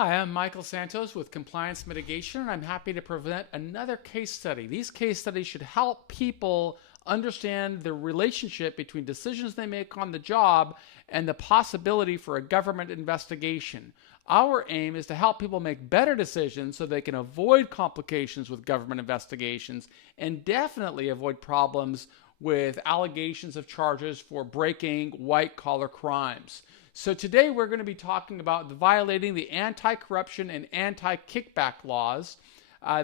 Hi, I'm Michael Santos with Compliance Mitigation, and I'm happy to present another case study. These case studies should help people understand the relationship between decisions they make on the job and the possibility for a government investigation. Our aim is to help people make better decisions so they can avoid complications with government investigations and definitely avoid problems with allegations of charges for breaking white-collar crimes. So today we're going to be talking about violating the Anti-Corruption and Anti-Kickback laws.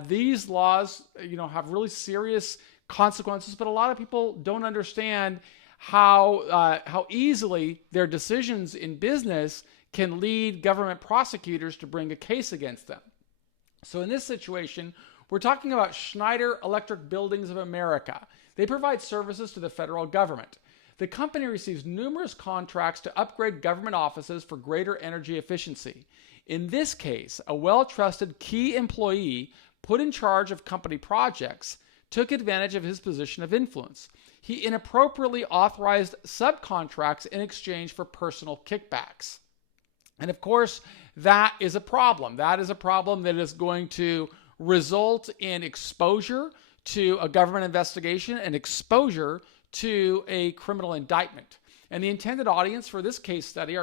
These laws, have really serious consequences, but a lot of people don't understand how easily their decisions in business can lead government prosecutors to bring a case against them. So in this situation, we're talking about Schneider Electric Buildings Americas. They provide services to the federal government. The company receives numerous contracts to upgrade government offices for greater energy efficiency. In this case, a well-trusted key employee put in charge of company projects took advantage of his position of influence. He inappropriately authorized subcontracts in exchange for personal kickbacks. And of course, that is a problem. That is a problem that is going to result in exposure to a government investigation and exposure to a criminal indictment. And the intended audience for this case study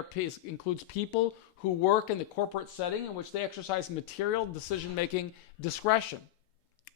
includes people who work in the corporate setting in which they exercise material decision-making discretion.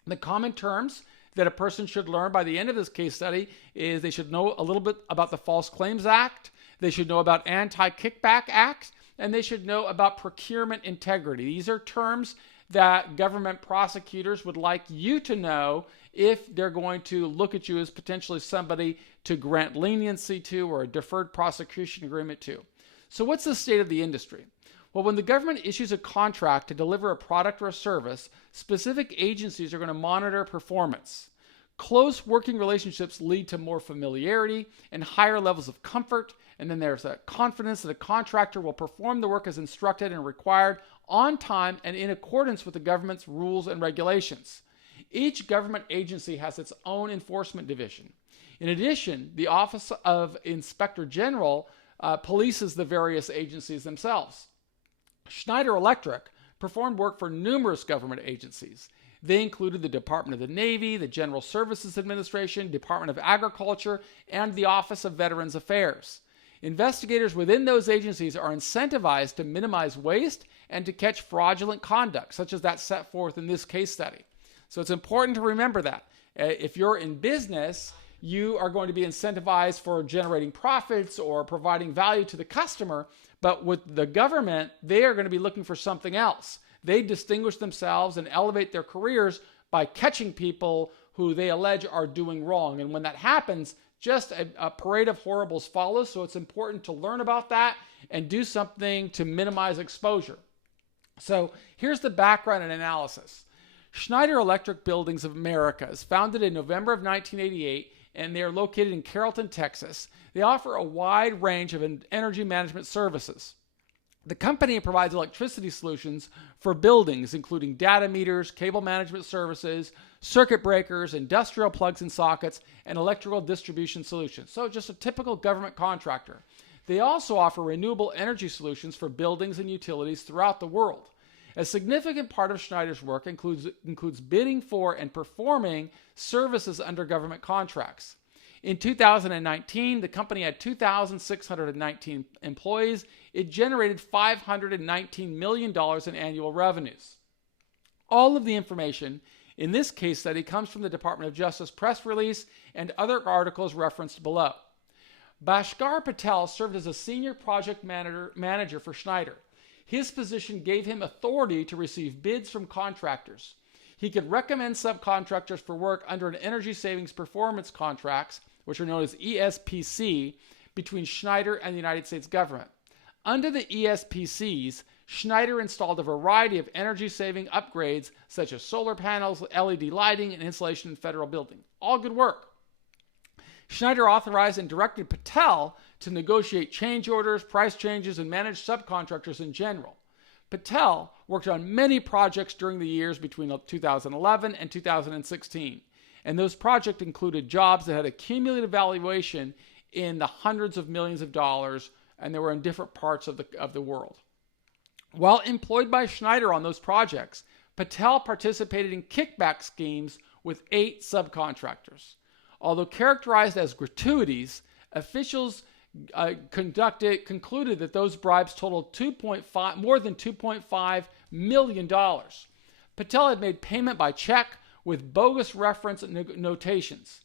The common terms that a person should learn by the end of this case study is they should know a little bit about the False Claims Act, they should know about Anti-Kickback Act, and they should know about procurement integrity. These are terms that government prosecutors would like you to know if they're going to look at you as potentially somebody to grant leniency to or a deferred prosecution agreement to. So what's the state of the industry? Well, when the government issues a contract to deliver a product or a service, specific agencies are going to monitor performance. Close working relationships lead to more familiarity and higher levels of comfort, and then there's a confidence that a contractor will perform the work as instructed and required on time and in accordance with the government's rules and regulations. Each government agency has its own enforcement division. In addition, the Office of Inspector General polices the various agencies themselves. Schneider Electric performed work for numerous government agencies. They included the Department of the Navy, the General Services Administration, Department of Agriculture, and the Office of Veterans Affairs. Investigators within those agencies are incentivized to minimize waste and to catch fraudulent conduct, such as that set forth in this case study. So it's important to remember that. If you're in business, you are going to be incentivized for generating profits or providing value to the customer, but with the government, they are going to be looking for something else. They distinguish themselves and elevate their careers by catching people who they allege are doing wrong. And when that happens, just a parade of horribles follows. So it's important to learn about that and do something to minimize exposure. So here's the background and analysis. Schneider Electric Buildings Americas, founded in November of 1988, and they are located in Carrollton, Texas. They offer a wide range of energy management services. The company provides electricity solutions for buildings, including data meters, cable management services, circuit breakers, industrial plugs and sockets, and electrical distribution solutions. So just a typical government contractor. They also offer renewable energy solutions for buildings and utilities throughout the world. A significant part of Schneider's work includes bidding for and performing services under government contracts. In 2019, the company had 2,619 employees. It generated $519 million in annual revenues. All of the information in this case study comes from the Department of Justice press release and other articles referenced below. Bhaskar Patel served as a senior project manager for Schneider. His position gave him authority to receive bids from contractors. He could recommend subcontractors for work under an energy savings performance contracts, which are known as ESPC, between Schneider and the United States government. Under the ESPCs, Schneider installed a variety of energy-saving upgrades such as solar panels, LED lighting, and insulation in federal buildings. All good work. Schneider authorized and directed Patel to negotiate change orders, price changes, and manage subcontractors in general. Patel worked on many projects during the years between 2011 and 2016, and those projects included jobs that had a cumulative valuation in the hundreds of millions of dollars, and they were in different parts of the world. While employed by Schneider on those projects, Patel participated in kickback schemes with 8 subcontractors. Although characterized as gratuities, officials concluded that those bribes totaled more than $2.5 million. Patel had made payment by check with bogus reference notations.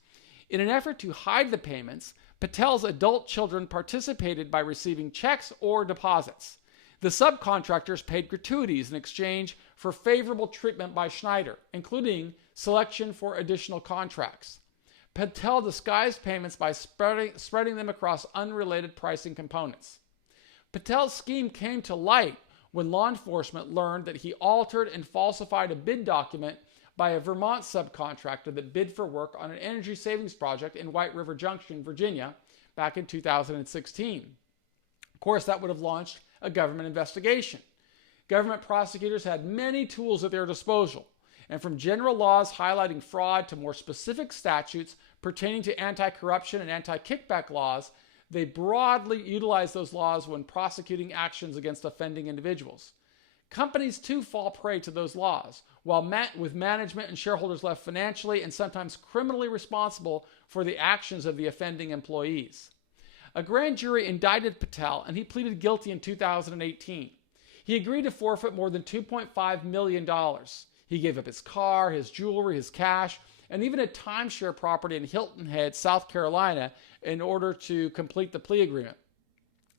In an effort to hide the payments, Patel's adult children participated by receiving checks or deposits. The subcontractors paid gratuities in exchange for favorable treatment by Schneider, including selection for additional contracts. Patel disguised payments by spreading them across unrelated pricing components. Patel's scheme came to light when law enforcement learned that he altered and falsified a bid document by a Vermont subcontractor that bid for work on an energy savings project in White River Junction, Virginia, back in 2016. Of course, that would have launched a government investigation. Government prosecutors had many tools at their disposal, and from general laws highlighting fraud to more specific statutes pertaining to anti-corruption and anti-kickback laws, they broadly utilized those laws when prosecuting actions against offending individuals. Companies too fall prey to those laws, while with management and shareholders left financially and sometimes criminally responsible for the actions of the offending employees. A grand jury indicted Patel, and he pleaded guilty in 2018. He agreed to forfeit more than $2.5 million. He gave up his car, his jewelry, his cash, and even a timeshare property in Hilton Head, South Carolina, in order to complete the plea agreement.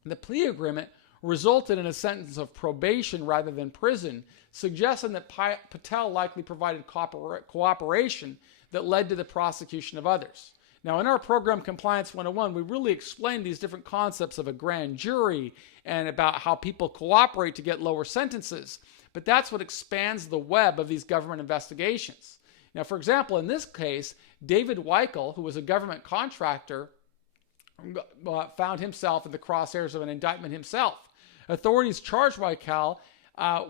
The plea agreement resulted in a sentence of probation rather than prison, suggesting that Patel likely provided cooperation that led to the prosecution of others. Now, in our program Compliance 101, we really explain these different concepts of a grand jury and about how people cooperate to get lower sentences. But that's what expands the web of these government investigations. Now, for example, in this case, David Weichel, who was a government contractor, found himself in the crosshairs of an indictment himself. Authorities charged Weichel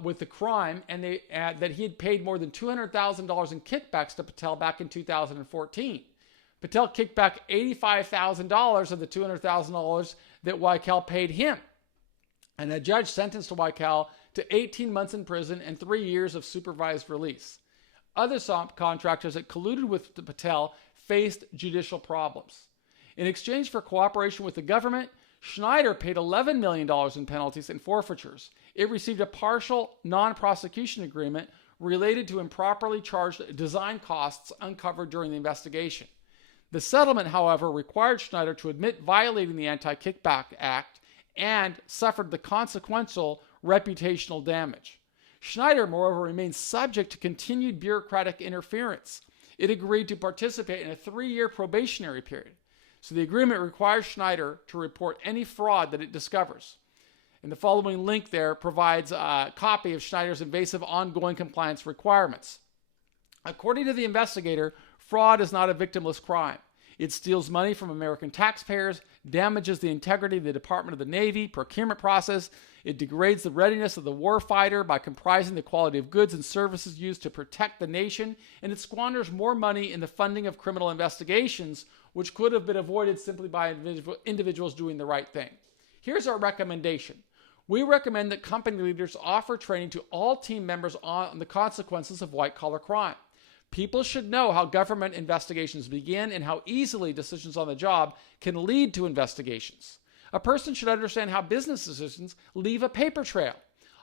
with the crime and that he had paid more than $200,000 in kickbacks to Patel back in 2014. Patel kicked back $85,000 of the $200,000 that Weichel paid him. And a judge sentenced Weichel to 18 months in prison and 3 years of supervised release. Other contractors that colluded with Patel faced judicial problems. In exchange for cooperation with the government, Schneider paid $11 million in penalties and forfeitures. It received a partial non-prosecution agreement related to improperly charged design costs uncovered during the investigation. The settlement, however, required Schneider to admit violating the Anti-Kickback Act and suffered the consequential reputational damage. Schneider, moreover, remains subject to continued bureaucratic interference. It agreed to participate in a 3-year probationary period. So the agreement requires Schneider to report any fraud that it discovers. And the following link there provides a copy of Schneider's invasive ongoing compliance requirements. According to the investigator, fraud is not a victimless crime. It steals money from American taxpayers, damages the integrity of the Department of the Navy procurement process. It degrades the readiness of the warfighter by compromising the quality of goods and services used to protect the nation, and it squanders more money in the funding of criminal investigations, which could have been avoided simply by individuals doing the right thing. Here's our recommendation. We recommend that company leaders offer training to all team members on the consequences of white-collar crime. People should know how government investigations begin and how easily decisions on the job can lead to investigations. A person should understand how business decisions leave a paper trail.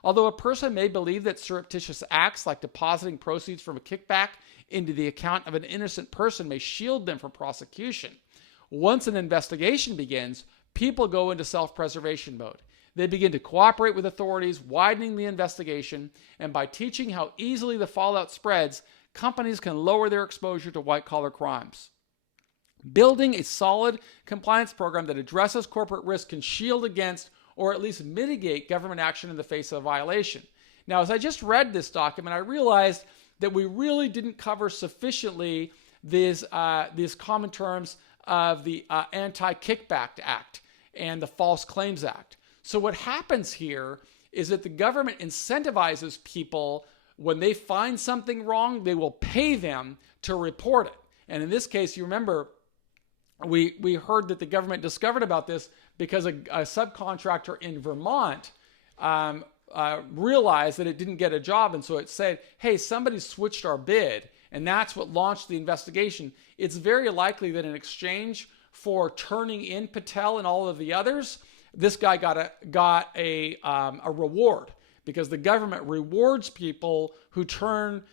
Although a person may believe that surreptitious acts like depositing proceeds from a kickback into the account of an innocent person may shield them from prosecution, once an investigation begins, people go into self-preservation mode. They begin to cooperate with authorities, widening the investigation, and by teaching how easily the fallout spreads, companies can lower their exposure to white-collar crimes. Building a solid compliance program that addresses corporate risk can shield against or at least mitigate government action in the face of a violation. Now, as I just read this document, I realized that we really didn't cover sufficiently these common terms of the Anti-Kickback Act and the False Claims Act. So what happens here is that the government incentivizes people when they find something wrong, they will pay them to report it. And in this case, you remember, we heard that the government discovered about this because a subcontractor in Vermont realized that it didn't get a job, and so it said, hey, somebody switched our bid, and that's what launched the investigation, it's very likely that in exchange for turning in Patel and all of the others, this guy got a reward, because the government rewards people who turn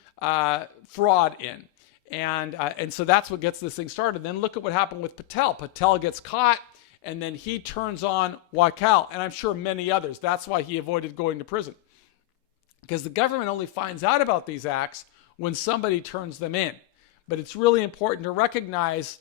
fraud in. And so that's what gets this thing started. Then look at what happened with Patel. Patel gets caught, and then he turns on Wakal, and I'm sure many others. That's why he avoided going to prison, because the government only finds out about these acts when somebody turns them in. But it's really important to recognize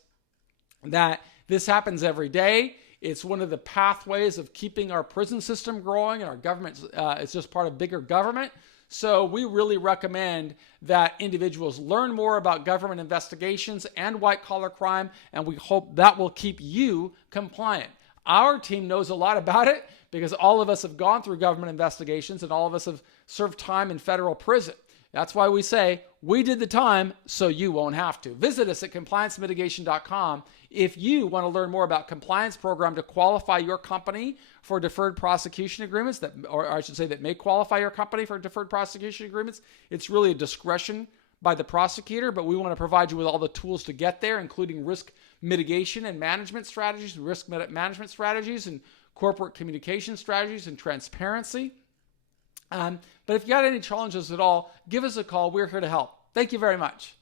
that this happens every day. It's one of the pathways of keeping our prison system growing, and our government is just part of bigger government. So we really recommend that individuals learn more about government investigations and white-collar crime, and we hope that will keep you compliant. Our team knows a lot about it because all of us have gone through government investigations and all of us have served time in federal prison. That's why we say we did the time so you won't have to. Visit us at compliancemitigation.com if you want to learn more about compliance program to qualify your company for deferred prosecution agreements, that may qualify your company for deferred prosecution agreements. It's really a discretion by the prosecutor, but we want to provide you with all the tools to get there, including risk mitigation and management strategies, and corporate communication strategies and transparency. But if you got any challenges at all, give us a call. We're here to help. Thank you very much.